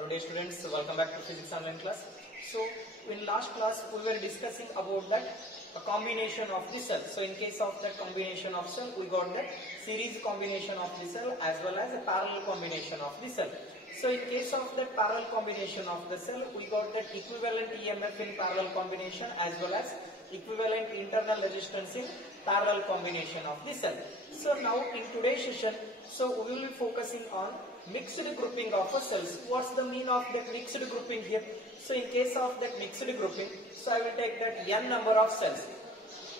Hello dear students, welcome back to physics online class. So in last class we were discussing about that a combination of the cell. So in case of that combination of cell, we got that series combination of the cell as well as a parallel combination of the cell. So in case of that parallel combination of the cell, we got that equivalent EMF in parallel combination as well as equivalent internal resistance in parallel combination of the cell. So now in today's session, so we will be focusing on mixed grouping of a cells. What's the mean of that mixed grouping here? So in case of that mixed grouping, so I will take that n number of cells.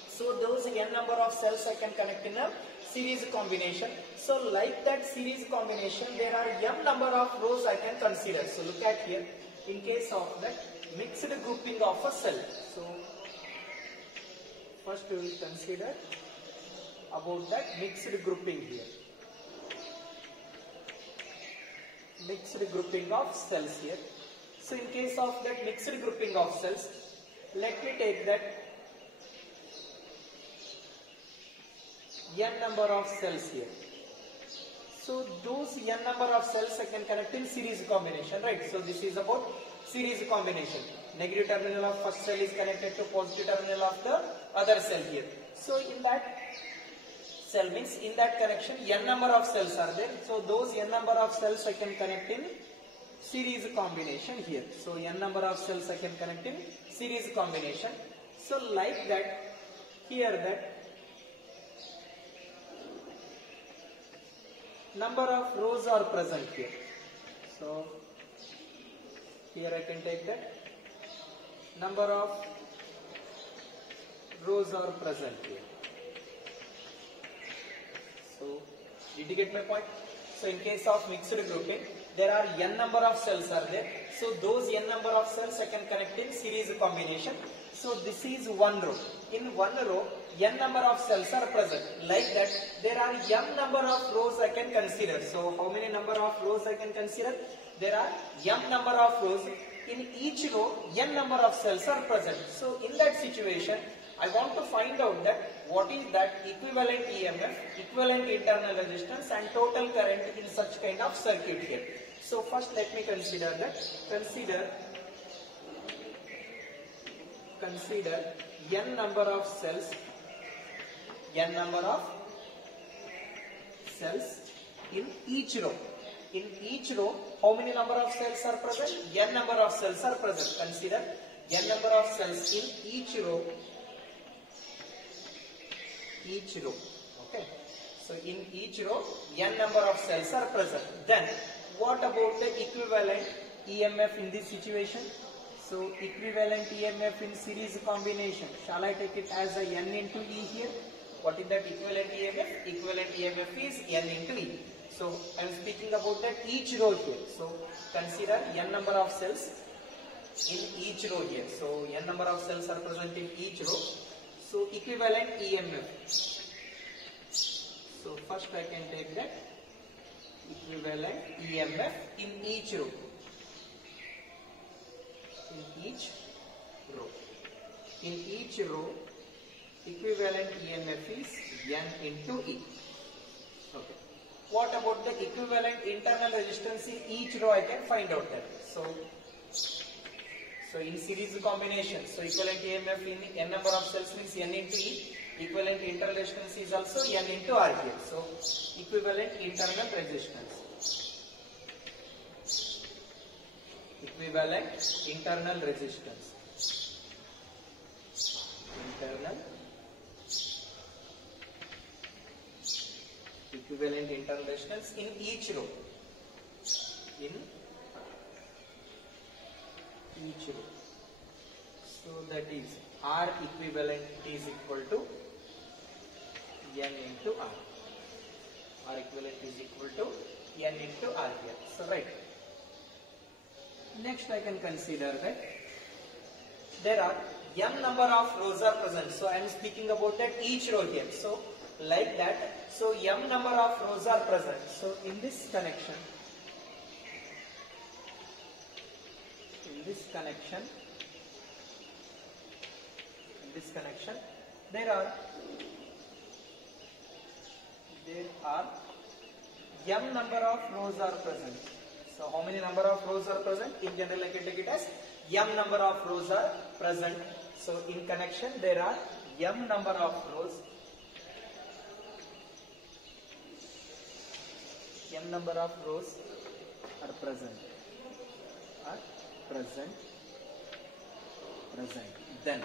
So those n number of cells I can connect in a series combination. So like that series combination, there are m number of rows I can consider. So look at here, in case of that mixed grouping of a cell. So first we will consider about that mixed grouping here. Mixed grouping of cells here. So in case of that mixed grouping of cells, let me take that n number of cells here. So those n number of cells I can connect in series combination, right? So this is about series combination. Negative terminal of first cell is connected to positive terminal of the other cell here. So in that cell means in that connection n number of cells are there. So those n number of cells I can connect in series combination here. So n number of cells I can connect in series combination. So like that, here that number of rows are present here. So here I can take that number of rows are present here. So did you get my point? So in case of mixed grouping, there are n number of cells are there. So those n number of cells I can connect in series combination. So this is one row. In one row, n number of cells are present. Like that, there are m number of rows I can consider. So how many number of rows I can consider? There are m number of rows. In each row, n number of cells are present. So in that situation, I want to find out that what is that equivalent EMF, equivalent internal resistance and total current in such kind of circuit here. So first let me consider that. Consider n number of cells in each row. In each row, how many number of cells are present? N number of cells are present. Consider n number of cells in each row. Okay. So in each row, n number of cells are present. Then, what about the equivalent EMF in this situation? So equivalent EMF in series combination. Shall I take it as a n into E here? What is that equivalent EMF? Equivalent EMF is n into E. So I am speaking about that each row here. So consider n number of cells in each row here. So n number of cells are present in each row. So equivalent EMF. So first I can take that equivalent EMF in each row. In each row, equivalent EMF is n into E. Okay. What about the equivalent internal resistance in each row? I can find out that. So in series combination, so equivalent EMF in n number of cells means n into E. Equivalent internal resistance is also n into R here. So equivalent internal resistance. Equivalent internal resistance. Equivalent internal resistance in each row. So that is R equivalent is equal to n into R. R equivalent is equal to n into R here. So right. Next I can consider that there are m number of rows are present. So I am speaking about that each row here. So like that. So m number of rows are present. So in this connection, there are m number of rows are present. So how many number of rows are present? In general, I can take it as m number of rows are present. So in connection, there are m number of rows. M number of rows are present. Then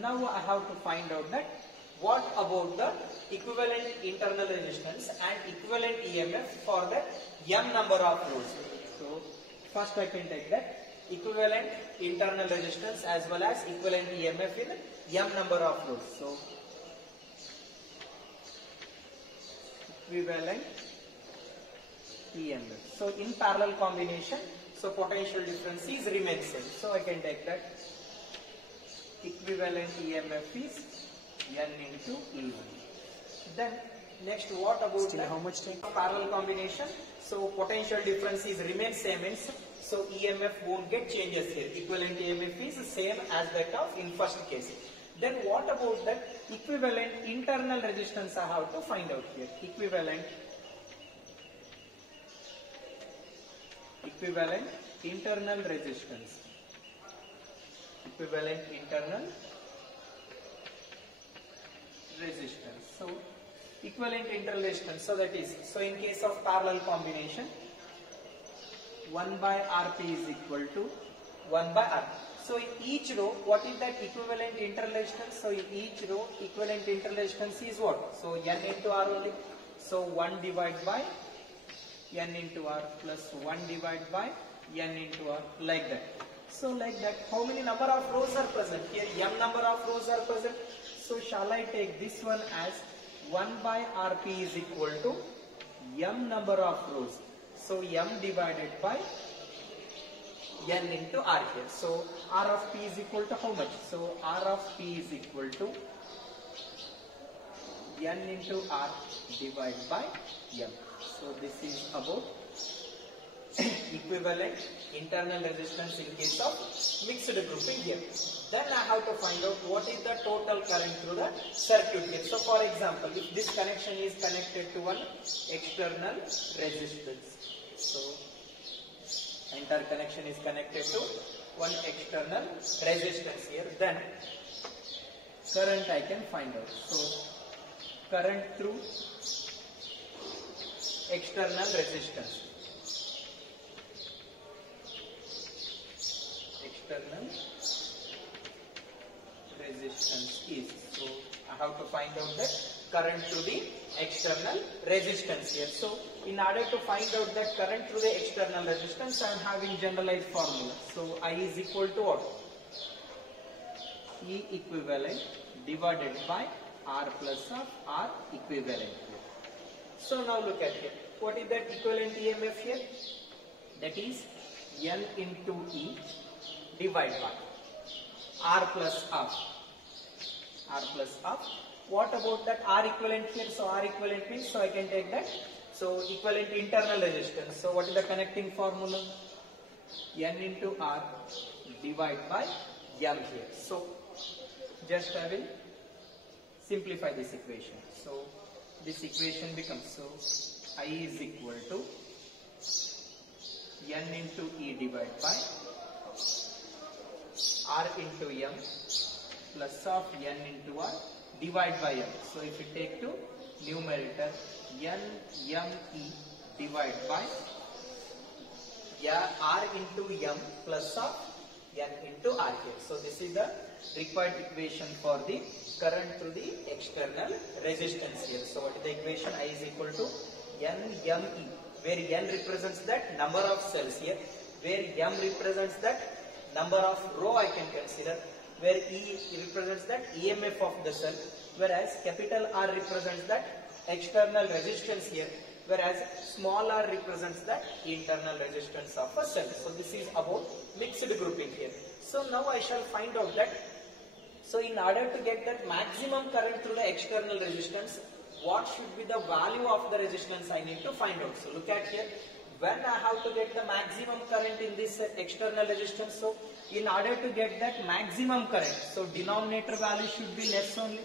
now I have to find out that what about the equivalent internal resistance and equivalent EMF for the m number of rows. So first I can take that equivalent internal resistance as well as equivalent EMF in m number of rows. So equivalent EMF. So in parallel combination, so potential difference is remains same. So I can take that equivalent EMF is N into E1. Then next, what about still how much time? Parallel combination? So potential difference is remains same, so EMF won't get changes here. Equivalent EMF is same as that of in first case. Then what about that equivalent internal resistance I have to find out here. Equivalent internal resistance. Equivalent internal resistance. So equivalent internal resistance. So that is, so in case of parallel combination, 1 by Rp is equal to 1 by R. So in each row, what is that equivalent internal resistance? So in each row, equivalent internal resistance is what? So N into R only. So 1 divided by N into R plus 1 divided by N into R, like that. So like that, how many number of rows are present? Here m number of rows are present. So shall I take this one as 1 by Rp is equal to m number of rows. So m divided by N into R here. So R of P is equal to how much? So R of P is equal to N into R divided by M. So this is about equivalent internal resistance in case of mixed grouping here. Then I have to find out what is the total current through the circuit here. So for example, if this connection is connected to one external resistance, so entire connection is connected to one external resistance here, then current I can find out. So current through external resistance. External resistance is, so I have to find out that current through the external resistance here. So in order to find out that current through the external resistance, I am having generalized formula. So I is equal to what? E equivalent divided by R plus of R equivalent here. So now look at here. What is that equivalent EMF here? That is N into E divided by R plus of. R plus of. What about that R equivalent here? So R equivalent means, so I can take that. So equivalent internal resistance. So what is the connecting formula? N into R divided by M here. So just I will simplify this equation. So this equation becomes, so I is equal to N into E divided by R into M plus of N into R divided by M. So if you take to numerator, N M E divided by R into M plus of N into R here. So this is the required equation for the current through the external resistance here. So what is the equation? I is equal to N M E, where N represents that number of cells here, where M represents that number of row I can consider, where E represents that EMF of the cell, whereas capital R represents that external resistance here, whereas small r represents that internal resistance of a cell. So this is about mixed grouping here. So now I shall find out that, so in order to get that maximum current through the external resistance, what should be the value of the resistance I need to find out. So look at here, when I have to get the maximum current in this external resistance, so in order to get that maximum current, so denominator value should be less only.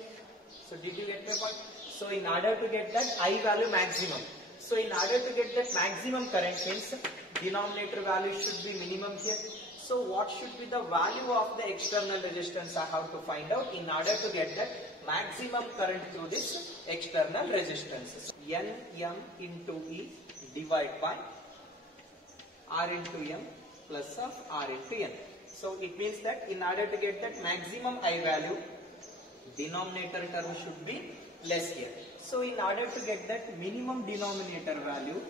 So did you get my point? So in order to get that I value maximum, So in order to get that maximum current means denominator value should be minimum here. So what should be the value of the external resistance I have to find out in order to get that maximum current through this external resistance. Nm into E divided by R into M plus of R into N. So it means that in order to get that maximum I value, denominator term should be less here. So in order to get that minimum denominator value,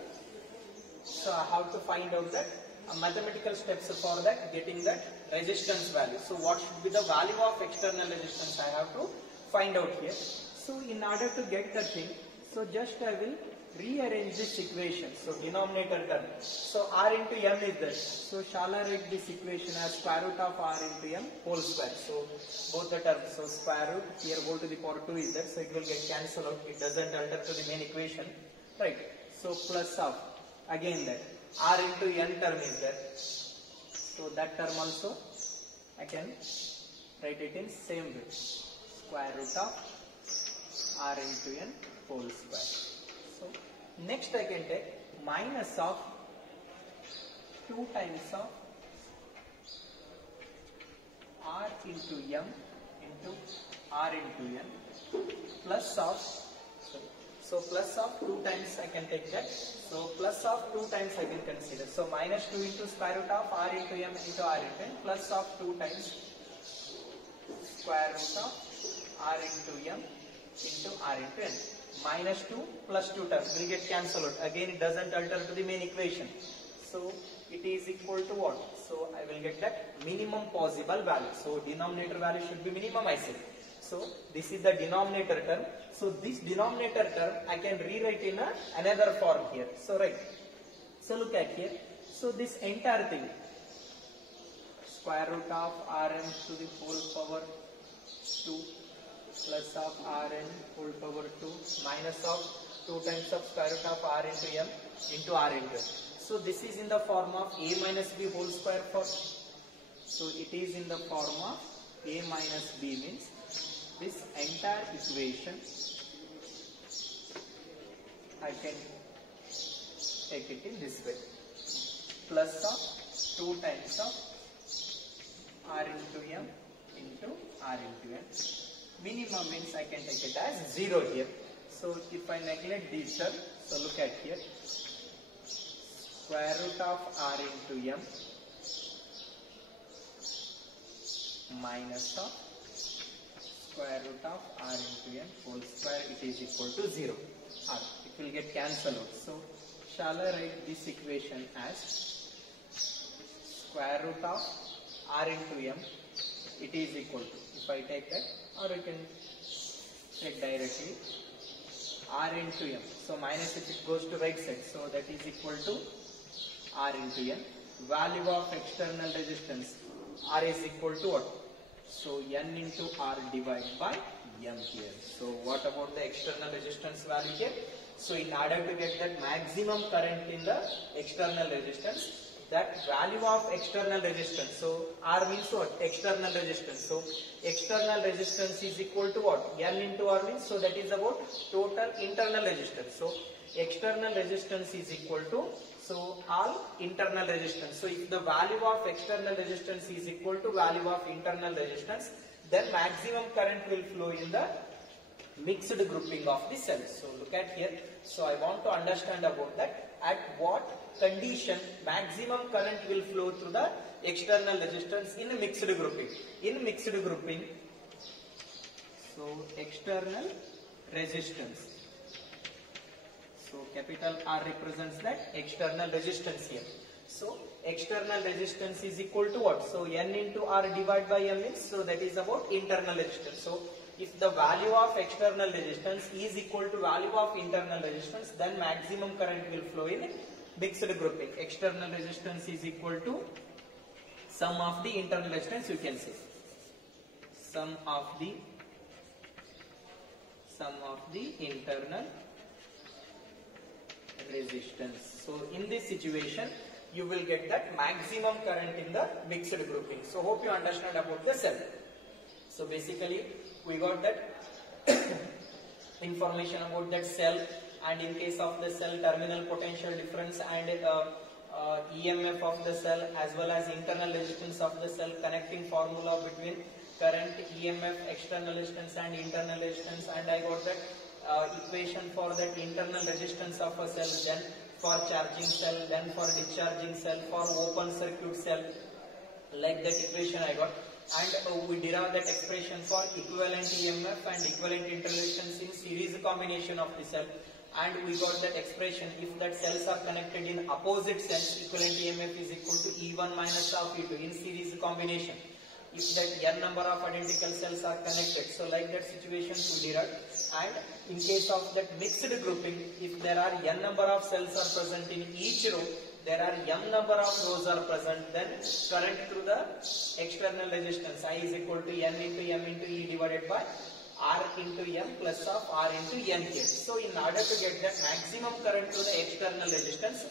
so I have to find out that mathematical steps for that, getting that resistance value. So what should be the value of external resistance I have to find out here. So in order to get the thing, so just I will rearrange this equation. So denominator term. So R into M is that. So shall I write this equation as square root of R into M whole square. So both the terms. So square root here whole to the power 2 is there. So it will get cancelled out. It doesn't alter to the main equation. Right. So plus of again that R into N term is there. So that term also I can write it in same way. Square root of R into N whole square. So next I can take minus of 2 times of R into M into R into N plus of, so plus of 2 times I can take that. So plus of 2 times I can consider. So minus 2 into square root of R into M into R into N plus of 2 times square root of R into M into R into N. Minus 2 plus 2 terms will get cancelled out. Again it doesn't alter to the main equation. So it is equal to what? So I will get that minimum possible value. So denominator value should be minimum I said. So this is the denominator term. So this denominator term I can rewrite in another form here. So right. So look at here. So this entire thing square root of Rn to the whole power 2 plus of Rn whole power 2 minus of 2 times of square root of R into M into R into M. So this is in the form of A minus B whole square form. So it is in the form of A minus B means this entire equation I can take it in this way. Plus of 2 times of R into M into R into N. Minimum means I can take it as 0 here. So if I neglect these terms, so look at here. Square root of R into M minus of square root of R into N whole square, it is equal to 0. R. It will get cancelled out. So shall I write this equation as square root of R into M, it is equal to, if I take that, or you can take directly R into M. So minus if it goes to right side, so that is equal to R into N. Value of external resistance, R is equal to what? So N into R divided by M here. So what about the external resistance value here? So in order to get that maximum current in the external resistance, that value of external resistance, so R means what? External resistance. So external resistance is equal to what? N into R means, so that is about total internal resistance. So external resistance is equal to, so all internal resistance. So if the value of external resistance is equal to value of internal resistance, then maximum current will flow in the mixed grouping of the cells. So look at here. So I want to understand about that. At what condition maximum current will flow through the external resistance in a mixed grouping? In mixed grouping, so external resistance. So capital R represents that external resistance here. So external resistance is equal to what? So N into R divided by M means, so that is about internal resistance. So if the value of external resistance is equal to value of internal resistance, then maximum current will flow in mixed grouping. External resistance is equal to sum of the internal resistance, you can say. Sum of the internal resistance. So in this situation, you will get that maximum current in the mixed grouping. So hope you understand about the cell. So basically we got that information about that cell and in case of the cell, terminal potential difference and EMF of the cell, as well as internal resistance of the cell, connecting formula between current, EMF, external resistance and internal resistance, and I got that equation for that internal resistance of a cell, then for charging cell, then for discharging cell, for open circuit cell, like that equation I got. And we derive that expression for equivalent EMF and equivalent internal resistance in series combination of the cell. And we got that expression, if that cells are connected in opposite cells, equivalent EMF is equal to E1 minus of E2 in series combination. If that n number of identical cells are connected, so like that situation we derive. And in case of that mixed grouping, if there are n number of cells are present in each row, there are m number of rows are present, then current through the external resistance I is equal to n into m into E divided by R into m plus of R into n here. So in order to get the maximum current through the external resistance,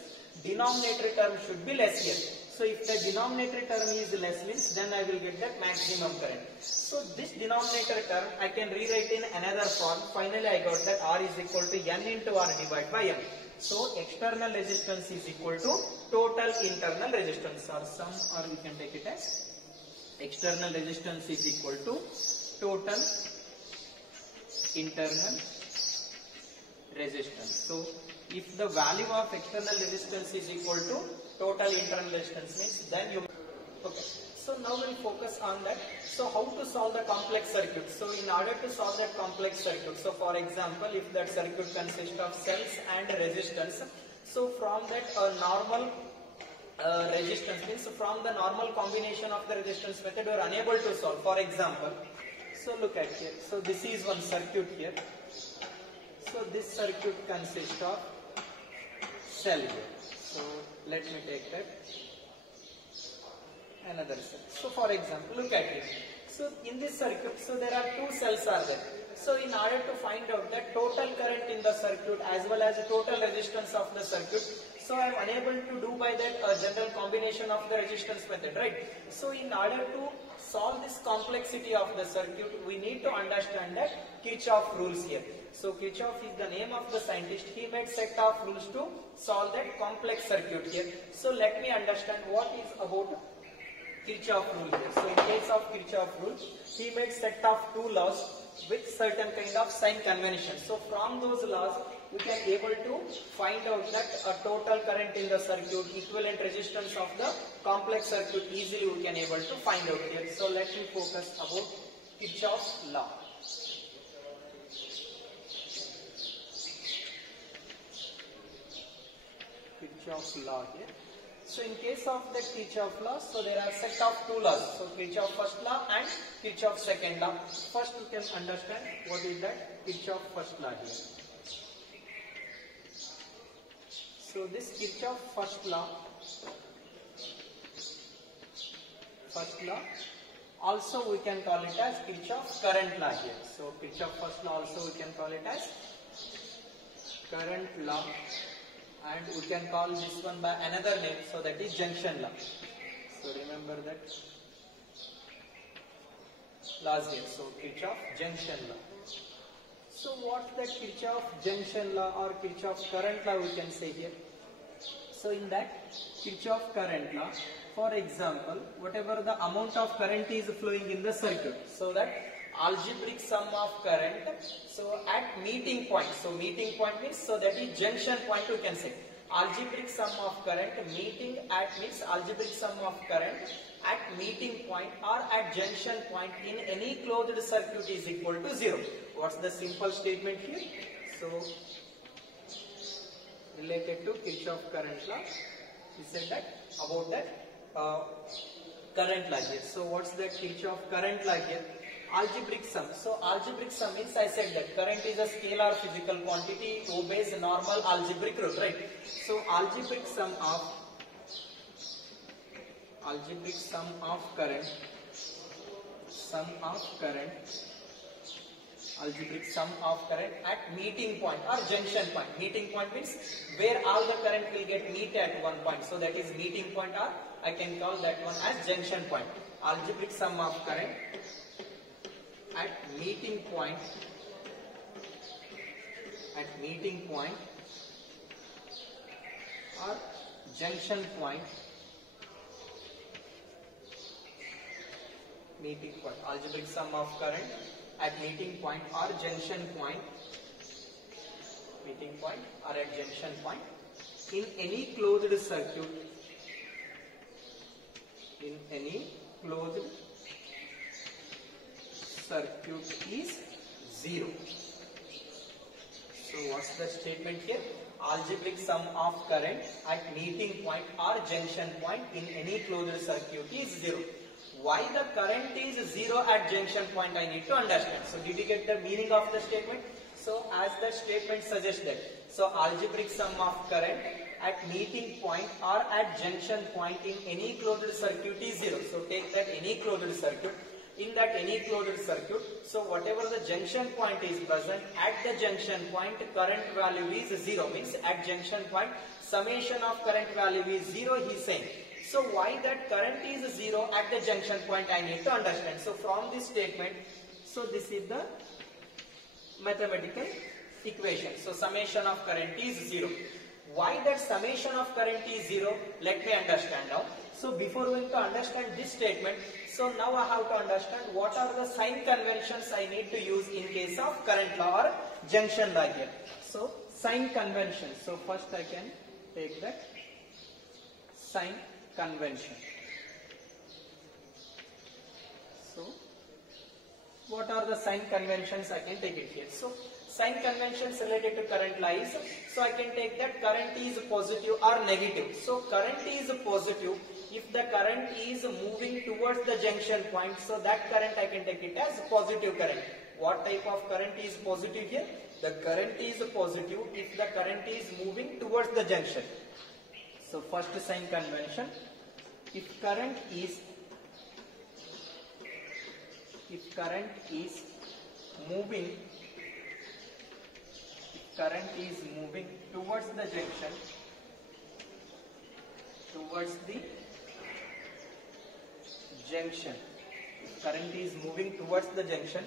denominator term should be less here. So if the denominator term is less means, then I will get that maximum current. So this denominator term I can rewrite in another form. Finally I got that R is equal to n into R divided by m. So external resistance is equal to total internal resistance, or sum, or you can take it as external resistance is equal to total internal resistance. So if the value of external resistance is equal to total internal resistance means, then you okay. So now we'll focus on that. So how to solve the complex circuit? So in order to solve that complex circuit, so for example, if that circuit consists of cells and resistance, so from that normal resistance means from the normal combination of the resistance method we are unable to solve. For example, so look at here. So this is one circuit here. So this circuit consists of cell here. So let me take that another cell. So for example, look at it. So in this circuit, so there are two cells are there. So in order to find out the total current in the circuit as well as the total resistance of the circuit, so I am unable to do by that general combination of the resistance method, right? So in order to solve this complexity of the circuit, we need to understand that Kirchhoff rules here. So Kirchhoff is the name of the scientist. He made set of rules to solve that complex circuit here. So let me understand what is about Kirchhoff rule here. So in case of Kirchhoff rule, he made set of two laws with certain kind of sign convention. So from those laws, we can able to find out that a total current in the circuit, equivalent resistance of the complex circuit, easily we can able to find out here. So let me focus about Kirchhoff's law. Kirchhoff's law here. So in case of the Kirchhoff law, so there are set of two laws. So Kirchhoff first law and Kirchhoff second law. First we can understand what is that Kirchhoff first law here. So this Kirchhoff first law also we can call it as Kirchhoff current law here. So Kirchhoff first law also we can call it as current law, and we can call this one by another name, so that is junction law. So remember that laws here. So Kirchhoff junction law. So what's that Kirchhoff junction law or Kirchhoff current law we can say here? So in that Kirchhoff current law, for example, whatever the amount of current is flowing in the circuit, so that algebraic sum of current, so at meeting point, so meeting point means, so that is junction point we can say. Algebraic sum of current meeting at means algebraic sum of current at meeting point or at junction point in any closed circuit is equal to 0. What's the simple statement here? So related to Kirchhoff current law, we said that about that current law here. So what's that Kirchhoff current law here? Algebraic sum. So algebraic sum means, I said that current is a scalar physical quantity, obeys normal algebraic rule, right? So algebraic sum of current, algebraic sum of current at meeting point or junction point. Meeting point means where all the current will get meet at one point. So that is meeting point, or I can call that one as junction point. Algebraic sum of current at meeting point or junction point, meeting point, algebraic sum of current at meeting point or junction point, meeting point or at junction point in any closed circuit, in any closed circuit is 0. So what's the statement here? Algebraic sum of current at meeting point or junction point in any closed circuit is 0. Why the current is 0 at junction point, I need to understand. So did you get the meaning of the statement? So as the statement suggested, so algebraic sum of current at meeting point or at junction point in any closed circuit is 0. So take that any closed circuit. In that any closed circuit, so whatever the junction point is present, at the junction point current value is 0. Means at junction point summation of current value is 0, he is saying. So why that current is 0 at the junction point, I need to understand. So from this statement, so this is the mathematical equation. So summation of current is 0. Why that summation of current is 0? Let me understand now. So before going to understand this statement, so now I have to understand what are the sign conventions I need to use in case of current law or junction law here. So sign convention. So first I can take that sign convention. So what are the sign conventions? I can take it here. So sign conventions related to current law is, so I can take that current is positive or negative. So current is positive if the current is moving towards the junction point, so that current I can take it as positive current. What type of current is positive here? The current is positive if the current is moving towards the junction. So first sign convention, if current is moving towards the junction, if current is moving towards the junction,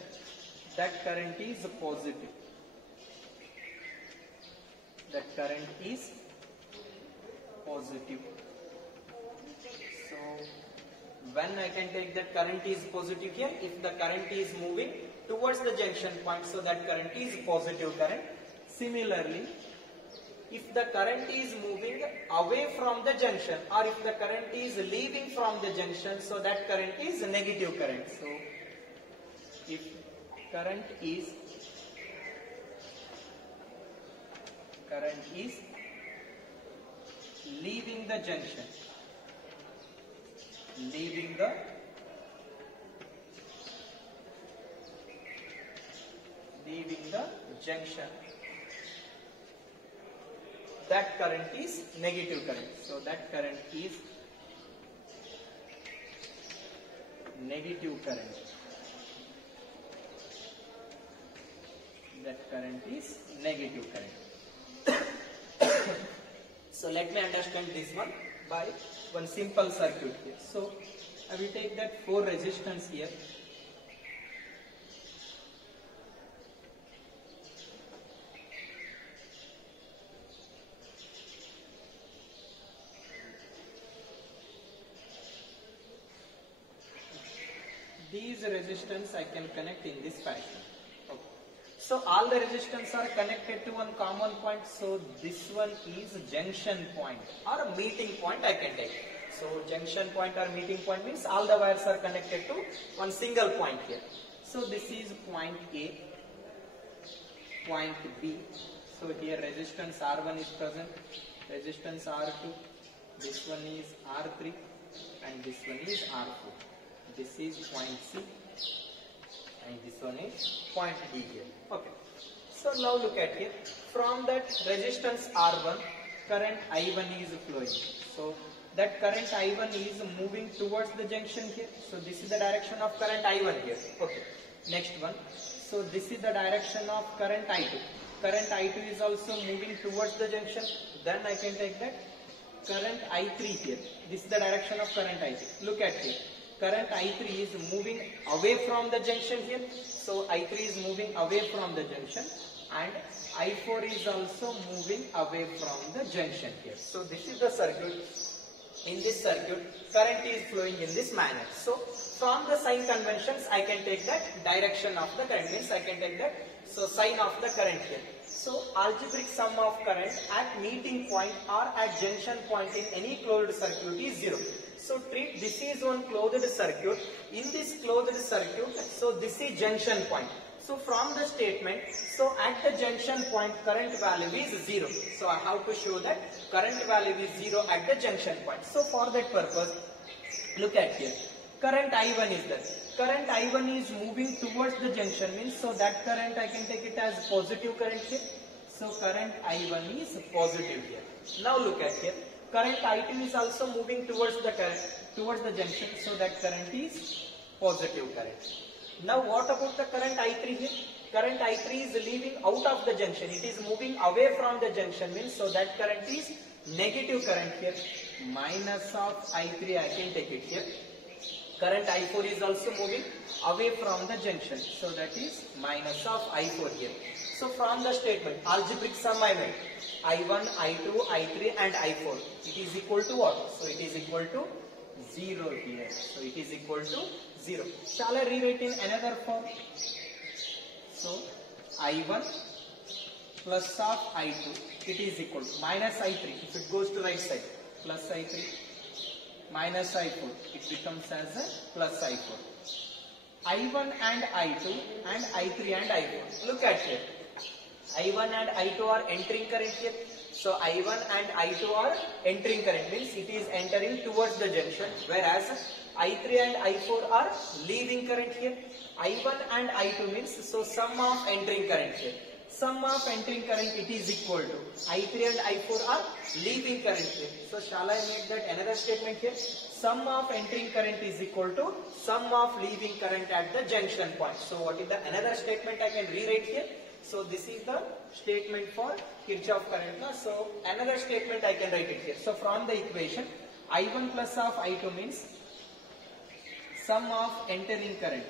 that current is positive. That current is positive. So when I can take that current is positive here, if the current is moving towards the junction point, so that current is positive current. Similarly, if the current is moving away from the junction, or if the current is leaving from the junction, so that current is negative current. So if current is leaving the junction, that current is negative current. So that current is negative current. That current is negative current. So let me understand this one by one simple circuit here. So I will take that 4 resistance here. These resistance I can connect in this fashion. Okay. So all the resistance are connected to one common point. So this one is junction point or a meeting point I can take. So junction point or meeting point means all the wires are connected to one single point here. So this is point A, point B. So here resistance R1 is present, resistance R2, this one is R3 and this one is R4. This is point C and this one is point D here. Okay. So now look at here. From that resistance R1, current I1 is flowing. So that current I1 is moving towards the junction here. So this is the direction of current I1 here. Okay. Next one. So this is the direction of current I2. Current I2 is also moving towards the junction. Then I can take that current I3 here. This is the direction of current I3. Look at here. Current I3 is moving away from the junction here. So I3 is moving away from the junction. and I4 is also moving away from the junction here. So this is the circuit. In this circuit, current is flowing in this manner. So from the sign conventions, I can take that direction of the current, means I can take that sign of the current here. So algebraic sum of current at meeting point or at junction point in any closed circuit is 0. So treat this is one closed circuit. In this closed circuit, so this is junction point. So from the statement, so at the junction point current value is 0. So I have to show that current value is 0 at the junction point. So for that purpose, look at here. Current I1 is there. Current I1 is moving towards the junction, means so that current I can take it as positive current here. So current I1 is positive here. Now look at here. Current I2 is also moving towards the junction, so that current is positive current. Now what about the current I3 here? Current I3 is leaving out of the junction. It is moving away from the junction, means so that current is negative current here. Minus of I3 I can take it here. Current I4 is also moving away from the junction, so that is minus of I4 here. So from the statement, algebraic sum I made, I1, I2, I3 and I4, it is equal to what? So it is equal to 0 here. So it is equal to 0. Shall I rewrite in another form? So I1 plus of I2, it is equal to minus I3, if it goes to right side, plus I3 minus I4, it becomes as a plus I4. I1 and I2 and I3 and I4. Look at here. I1 and I2 are entering current here. So I1 and I2 are entering current, means it is entering towards the junction, whereas I3 and I4 are leaving current here. I1 and I2 means so sum of entering current here. Sum of entering current, it is equal to I3 and I4 are leaving current here. So shall I make that another statement here? Sum of entering current is equal to sum of leaving current at the junction point. So what is the another statement I can rewrite here? So this is the statement for Kirchhoff current law. So another statement I can write it here. So from the equation, I1 plus of I2 means sum of entering current.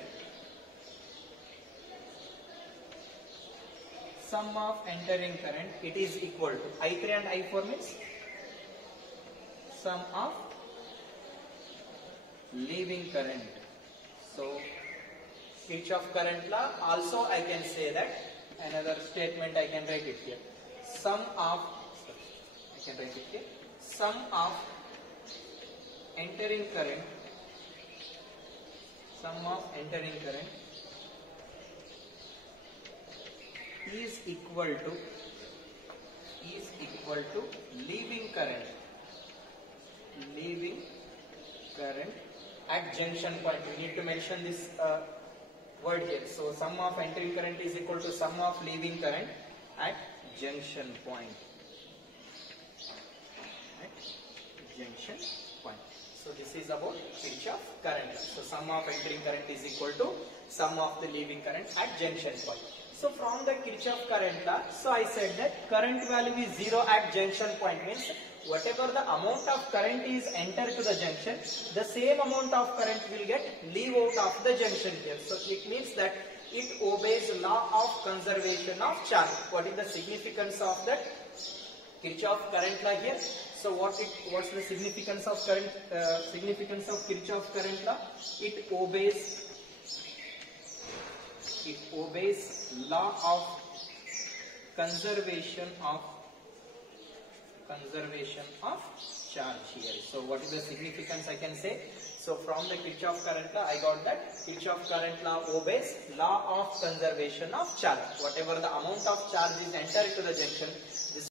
Sum of entering current, it is equal to I3 and I4 means sum of leaving current. So Kirchhoff current law, also I can say that another statement I can write it here. Sum of entering current, sum of entering current is equal to leaving current at junction point. We need to mention this word here. So sum of entering current is equal to sum of leaving current at junction point. So this is about Kirchhoff current. So sum of entering current is equal to sum of the leaving current at junction point. So from the Kirchhoff current law, so I said that current value is 0 at junction point, means whatever the amount of current is entered to the junction, the same amount of current will get leave out of the junction here. So it means that it obeys law of conservation of charge. What is the significance of that Kirchhoff current law here? So what's the significance of Kirchhoff current law? It obeys law of conservation of charge here. So what is the significance I can say? So from the Kirchhoff current law, I got that Kirchhoff current law obeys law of conservation of charge. Whatever the amount of charge is entered to the junction, this